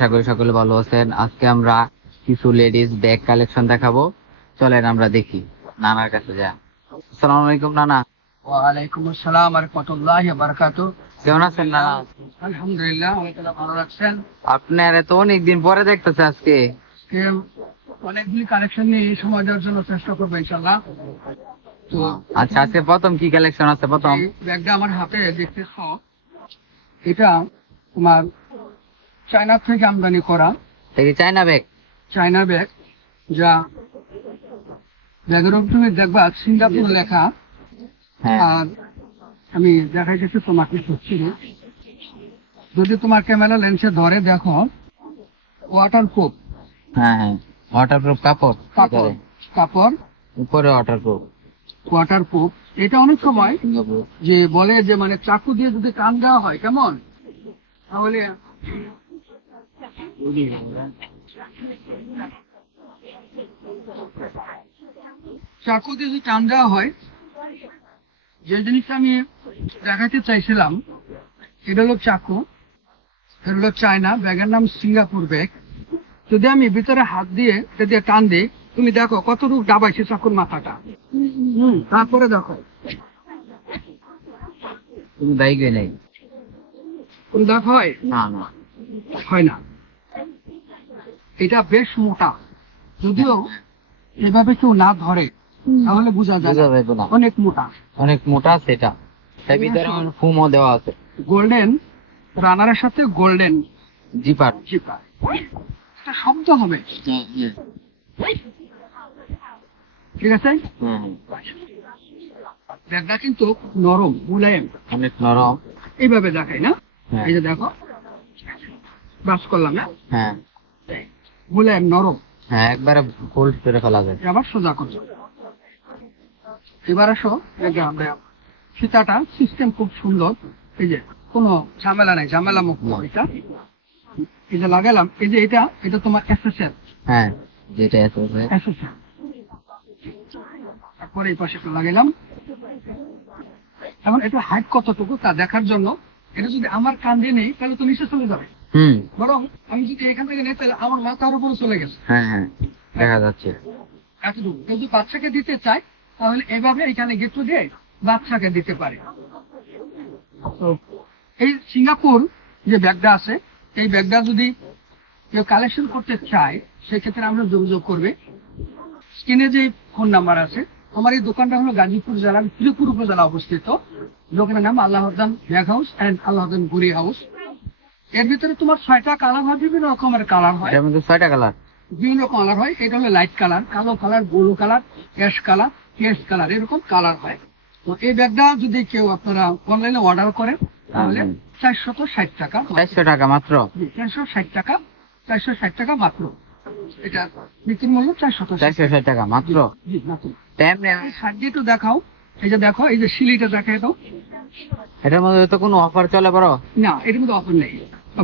আশা করি সকলে ভালো আছেন। আজকে আমরা কিছু লেডিস ব্যাগ কালেকশন দেখাবো। চলেন আমরা দেখি। নানার কাছে যা আসসালামু আলাইকুম নানা। ওয়ালাইকুম আসসালাম রহমতুল্লাহ বারকাত কেমন আছেন নানা? আলহামদুলিল্লাহ ভালো রাখছেন আপনার তো অনেকদিন পরে দেখতেছে আজকে। অনেকগুলি কালেকশন নিয়ে এই সময় দেওয়ার জন্য চেষ্টা করব ইনশাল্লাহ তো আচ্ছা আজকে প্রথম কি কালেকশন আছে? প্রথম। ব্যাগটা আমার হাতে দেখতেছ এটা তোমার চায়না থেকে আমদানি করা। দেখি চাইনা ব্যাগ? চায়না ব্যাগ যা ব্যাগের তুমি দেখবা সিঙ্গাপুর লেখা। হ্যাঁ। আর আমি দেখাইতেছি তোমাকে সত্যি যদি তোমার ক্যামেরা লেন্সে ধরে দেখো ওয়াটার প্রুফ হ্যাঁ হ্যাঁ। ওয়াটারপ্রুফ কাপড়। কাপড় কাপড়। উপরে ওয়াটারপ্রুফ ওয়াটার প্রুফ এটা অনেক সময় যে বলে যে মানে চাকু দিয়ে যদি কান দেওয়া হয় কেমন? তাহলে চাকু দিয়ে যদি টান দেওয়া হয় যে জিনিসটা আমি দেখাতে চাইছিলাম এটা হলো চাকু এটা হলো চায়না ব্যাগের নাম সিঙ্গাপুর ব্যাগ। যদি আমি ভিতরে হাত দিয়ে এটা দিয়ে টান দিই তুমি দেখো কতটুকু ডাবাইছে চাকুর মাথাটা। হুম তারপরে দেখো। তুমি বাইকে নেই। কোন দাগ হয়? না না। হয় না। এটা বেশ মোটা। যদিও এভাবে কেউ না ধরে তাহলে বোঝা যায় না। অনেক মোটা। অনেক মোটা সেটা। তার ভিতরে ফুমও দেওয়া আছে। গোল্ডেন রানারের সাথে গোল্ডেন। জিপার। জিপার। একটা শব্দ হবে। ঠিক আছে? হ্যাঁ ব্যাগটা কিন্তু নরম মুলায়েম। অনেক নরম। এইভাবে দেখাই না? হ্যাঁ। এই যে দেখো। বাস করলাম না হ্যাঁ। মুলায়েম নরম। হ্যাঁ একবারে ফোল্ড করে ফেলা যায়। আবার সোজা করছ এবার আসো আমরা ফিতাটা সিস্টেম খুব সুন্দর। এই যে কোনো ঝামেলা নাই ঝামেলা মুক্ত এটা। এই যে লাগালাম এই যে এটা এটা তোমার এসএসএল হ্যাঁ যেটা আছে এসএসএল তারপরে এই পাশে একটু লাগালাম। এখন এটা হাইট কতটুকু তা দেখার জন্য এটা যদি আমার কান দিয়ে নেই তাহলে তো নিচে চলে যাবে। হুম। বরং আমি যদি এখান থেকে নেই তাহলে আমার মাথার উপরে চলে গেছে। হ্যাঁ হ্যাঁ দেখা যাচ্ছে। এতটুকু। যদি বাচ্চাকে দিতে চায় তাহলে এভাবে এখানে গেটু দিয়ে বাচ্চাকে দিতে পারে। এই সিঙ্গাপুর যে ব্যাগটা আছে এই ব্যাগটা যদি কেউ কালেকশন করতে চায় সেক্ষেত্রে আমরা যোগাযোগ করবে। স্ক্রিনে যে ফোন নাম্বার আছে আমার এই দোকানটা হলো গাজীপুর জেলার ত্রিপুর উপজেলা অবস্থিত। দোকানের নাম Allahdan bag house and Allahdan গুড়ি হাউস। এর ভিতরে তোমার ছয়টা কালার হয় বিভিন্ন রকমের কালার হয়। এটার মধ্যে ছয়টা কালার বিভিন্ন কালার হয় এটা হলো লাইট কালার কালো colour blue colour ash colour case colour এরকম কালার হয়। তো এই ব্যাগটা যদি কেউ আপনারা অনলাইনে অর্ডার করেন তাহলে। চারশত ষাট টাকা চারশো টাকা মাত্র? চারশো ষাট টাকা চারশো ষাট টাকা মাত্র। এটা বিক্রি মূল্য চারশত চারশো ষাট টাকা মাত্র? তেমনি দিয়ে একটু দেখাও। এই যে দেখো এই যে সিলিটা দেখাই দাও এটার মধ্যে তো কোনো অফার চলে বড়? না এর মধ্যে অফার নেই।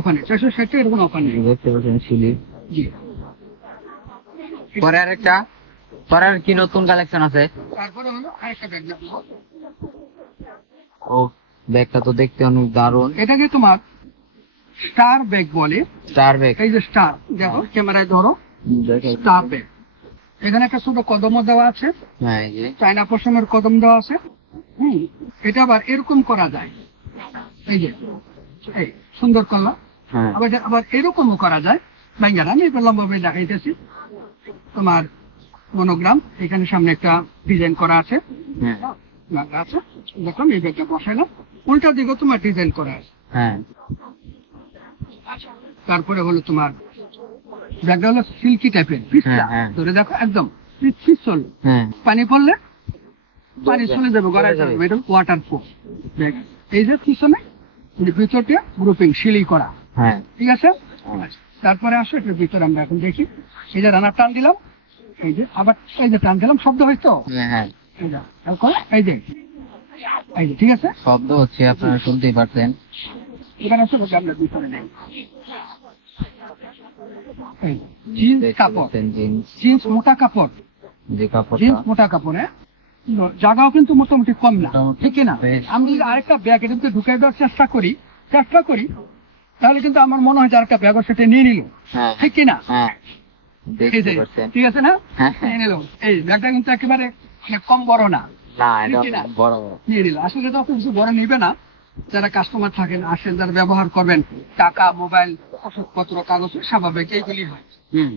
নেই চারশো ষাট টাকা এরকম নেই দেখতে পাচ্ছেন শিলি। জি। পরে আরেকটা পরে আর কি নতুন কালেকশন আছে? তারপরে হলো আরেকটা ব্যাগ দেখাবো ও ব্যাগটা তো দেখতে অনেক দারুণ। এটাকে তোমার স্টার ব্যাগ বলে। চার ব্যাগ এই যে স্টার দেখো ক্যামেরায় ধরো। স্টার ব্যাগ এখানে একটা ছোট কদম দেওয়া আছে। হ্যাঁ এই পশমের কদম দেওয়া আছে। হুম এটা আবার এরকম করা যায়। এই যে এই সুন্দর করলাম হ্যাঁ। আবার আবার এরকমও করা যায়। ব্যাঙ্গারা আমি এটা লম্বাভাবে দেখাইতেছি। তোমার মনোগ্রাম এখানে সামনে একটা ডিজাইন করা আছে। হ্যাঁ। আছে। দেখলাম এই ব্যাগটা বসাইলাম। উল্টা দিকে তোমার ডিজাইন করা আছে। হ্যাঁ। তারপরে হলো তোমার ব্যাগটা হলো সিল্কি টাইপের। ধরে দেখো একদম পানি পড়লে পানি চলে যাবে গড়ায় যাবে। এটা ওয়াটার প্রুফ এই যে পিছনে ভিতরটা গ্রুপিং সিলি করা। হ্যাঁ। ঠিক আছে? তারপরে আসো এটার ভিতরে আমরা এখন দেখি। এই যে রানার টান দিলাম এই যে আবার এই যে টান দিলাম শব্দ হয়তো হ্যাঁ হ্যাঁ। এই যে এই যে ঠিক আছে? শব্দ হচ্ছে আপনারা শুনতেই পারছেন। এবার আসো আমরা ভিতরে নেই। জিন্স কাপড়। জিন্স মোটা কাপড়। যে কাপড়টা। জিন্স মোটা কাপড় হ্যাঁ? জায়গাও কিন্তু মোটামুটি কম না। ঠিক না। আমি যদি আরেকটা ব্যাগ এর মধ্যে ঢুকাই দেওয়ার চেষ্টা করি চেষ্টা করি তাহলে কিন্তু আমার মনে হয় যে আরেকটা ব্যাগও সেটা নিয়ে নিল। হ্যাঁ। ঠিক কিনা হ্যাঁ। ঠিক আছে না? হ্যাঁ। নিয়ে নিল। এই ব্যাগটা কিন্তু একেবারে মানে কম বড় না। এটা নিয়ে নিল। আসলে এটা অত কিছু বড় নিবে না। যারা কাস্টমার থাকেন আসেন যারা ব্যবহার করবেন টাকা মোবাইল ওষুধপত্র কাগজ স্বাভাবিক এইগুলি হয়। হুম।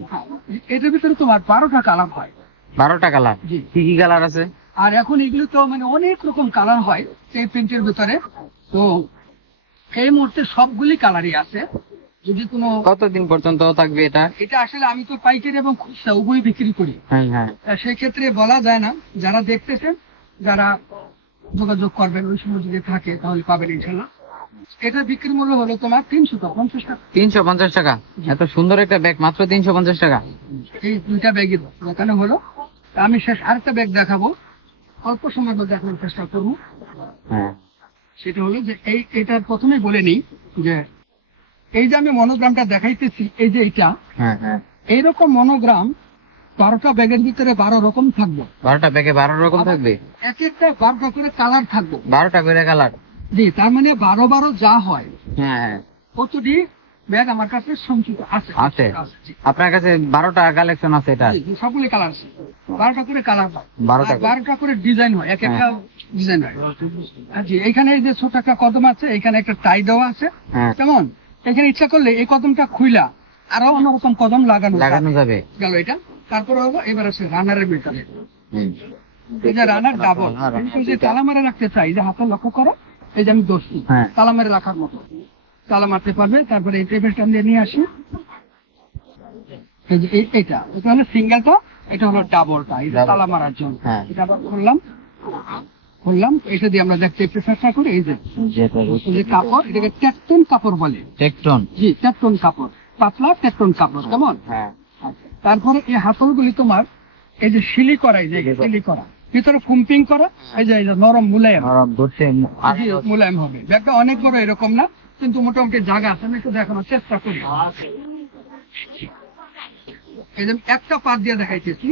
এটার ভিতরে তোমার বারোটা কালার হয়। বারোটা কালার কি কি কালার আছে? আর এখন এগুলো তো মানে অনেক রকম কালার হয় এই প্রিন্টের ভিতরে। তো এই মুহূর্তে সবগুলি কালারই আছে। যদি কোনো কতদিন পর্যন্ত থাকবে এটা? এটা আসলে আমি তো পাইকারি এবং খুচরা উভয় বিক্রি করি। হ্যাঁ হ্যাঁ। সেই ক্ষেত্রে বলা যায় না। যারা দেখতেছেন যারা যোগাযোগ করবেন ওই সময় যদি থাকে তাহলে পাবেন ইনশাল্লাহ। এটা বিক্রির মূল্য হলো তোমার তিনশো পঞ্চাশ টাকা। তিনশো পঞ্চাশ টাকা? এত সুন্দর একটা ব্যাগ মাত্র তিনশো পঞ্চাশ টাকা? এই দুইটা ব্যাগের দোকানে হলো। আমি শেষ আরেকটা ব্যাগ দেখাবো। অল্প সময় মধ্যে দেখানোর চেষ্টা করব। হ্যাঁ। সেটা হলো যে এই এটার প্রথমে বলে নিই যে এই যে আমি মনোগ্রামটা দেখাইতেছি এই যে এটা হ্যাঁ হ্যাঁ। এইরকম মনোগ্রাম বারোটা ব্যাগের ভিতরে বারো রকম থাকবে। বারোটা ব্যাগে বারো রকম থাকবে? এক একটা বারোটা করে কালার থাকবে। বারোটা করে কালার? জি তার মানে বারো বারো যা হয়। হ্যাঁ হ্যাঁ। কতটি? ব্যাগ আমার কাছে সঞ্চিত আছে। আছে? আপনার কাছে বারোটা কালেকশন আছে এটা? সবগুলি কালার আছে বারোটা করে কালার বারোটা বারোটা করে ডিজাইন হয় এক একটা ডিজাইন হয়। আর এখানে এই যে ছোট একটা কদম আছে এখানে একটা টাই দেওয়া আছে। হ্যাঁ। কেমন? এখানে ইচ্ছা করলে এই কদমটা খুইলা আরও অন্যরকম কদম লাগানো লাগানো যাবে। গেল এটা। তারপরে হলো এবার আছে রানারের ভিতরে। এই যে রানার ডাবল হ্যাঁ, যে। তালা মারে রাখতে চাই যে হাতে লক্ষ্য করো এই যে আমি দোষী হ্যাঁ। তালা মেরে রাখার মতো। তালা মারতে পারবে তারপরে এই টেবিলটা নিয়ে নিয়ে আসি। এই যে এটা হলো সিঙ্গেলটা এটা হলো ডাবলটা তালা মারার জন্য। হ্যাঁ। এটা আবার খুললাম। খুললাম এটা দিয়ে আমরা দেখতে চেষ্টা করি এই যে। যে কাপড় এটাকে টেকটন কাপড় বলে। টেকটন জি টেকটন কাপড়। পাতলা টেকটন কাপড় কেমন? হ্যাঁ। তারপরে এই হাতলগুলি তোমার এই যে শিলি করা এই যে শিলি করা। ভিতরে ফুম্পিং করা এই যে নরম মুলায়ম। মুলায়ম হবে। ব্যাগটা অনেক বড় এরকম না কিন্তু মোটামুটি জায়গা আছে আমি একটু দেখানোর চেষ্টা করি। এই যে একটা পাত দিয়ে দেখাইতেছি।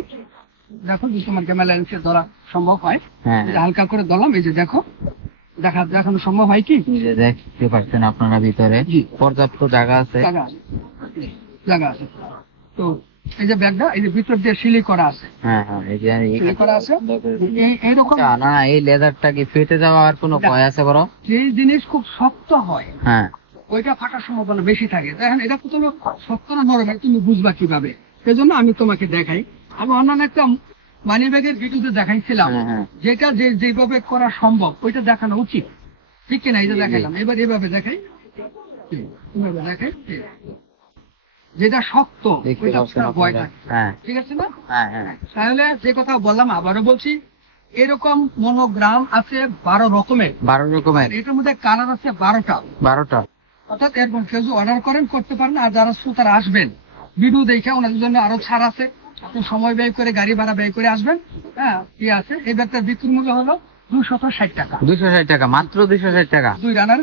দেখো যদি তোমার ক্যামেরা লেন্সে ধরা সম্ভব হয়। হ্যাঁ। হালকা করে ধরলাম এই যে দেখো দেখা দেখানো সম্ভব হয় কি? দেখতে পাচ্ছেন আপনারা ভিতরে। পর্যাপ্ত জায়গা আছে। জায়গা আছে। তো এই যে ব্যাগটা এই যে ভিতর দিয়ে সিলি করা আছে। হ্যাঁ হ্যাঁ এই যে সিলি করা আছে। এই এইরকম আচ্ছা, না না, এই লেদারটা কি ফেটে যাওয়ার কোনো ভয় আছে বড়? যে জিনিস খুব শক্ত হয় হ্যাঁ। ওইটা ফাটার সম্ভাবনা বেশি থাকে। দেখেন এটা তো তুমি শক্ত না নরম তুমি বুঝবা কীভাবে। সেজন্য আমি তোমাকে দেখাই। আমি অন্যান্য একটা মানি ব্যাগের ভিডিওতে দেখাইছিলাম হ্যাঁ, হ্যাঁ। যেটা যে যেভাবে করা সম্ভব ওইটা দেখানো উচিত। ঠিক কিনা এই যে দেখাইলাম এবার এভাবে দেখাই। দেখাই। যেটা শক্ত ভয় থাকে। হ্যাঁ। ঠিক আছে না? হ্যাঁ হ্যাঁ। তাহলে যে কথা বললাম আবারও বলছি এরকম মনোগ্রাম আছে বারো রকমের। বারো রকমের। এটার মধ্যে কালার আছে বারোটা। বারোটা। অর্থাৎ এরকম কেউ যদি অর্ডার করেন করতে পারেন আর যারা শ্রোতারা আসবেন ভিডিও দেখে ওনাদের জন্য আরও ছাড় আছে। আপনি সময় ব্যয় করে গাড়ি ভাড়া ব্যয় করে আসবেন হ্যাঁ কি আছে? এই ব্যাগটার বিক্রি মূল্য হলো দুশত ষাট টাকা। দুশো ষাট টাকা মাত্র দুশো ষাট টাকা। দুই রানার